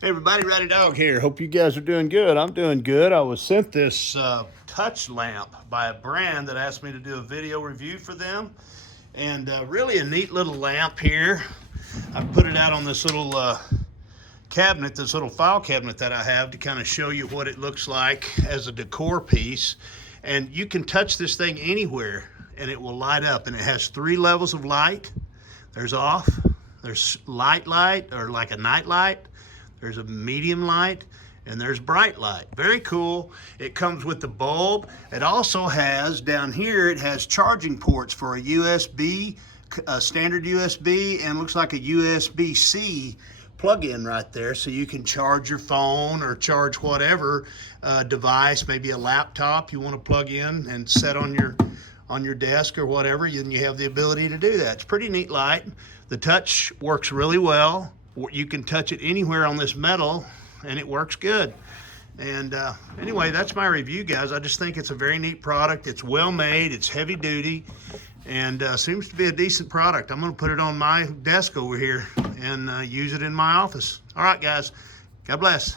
Hey everybody, RowdyDawg here. Hope you guys are doing good. I'm doing good. I was sent this touch lamp by a brand that asked me to do a video review for them. And really a neat little lamp here. I put it out on this little cabinet, this little file cabinet that I have to kind of show you what it looks like as a decor piece. And you can touch this thing anywhere and it will light up. And it has 3 levels of light. There's off, there's light or like a night light. There's a medium light, and there's bright light. Very cool. It comes with the bulb. It also has, down here, it has charging ports for a USB, a standard USB, and looks like a USB-C plug-in right there, so you can charge your phone or charge whatever device, maybe a laptop you want to plug in and set on your desk or whatever, then you have the ability to do that. It's pretty neat light. The touch works really well. You can touch it anywhere on this metal and it works good. And anyway, that's my review, guys. I just think it's a very neat product. It's well made, it's heavy duty, and seems to be a decent product. I'm gonna put it on my desk over here and use it in my office. All right, guys, God bless.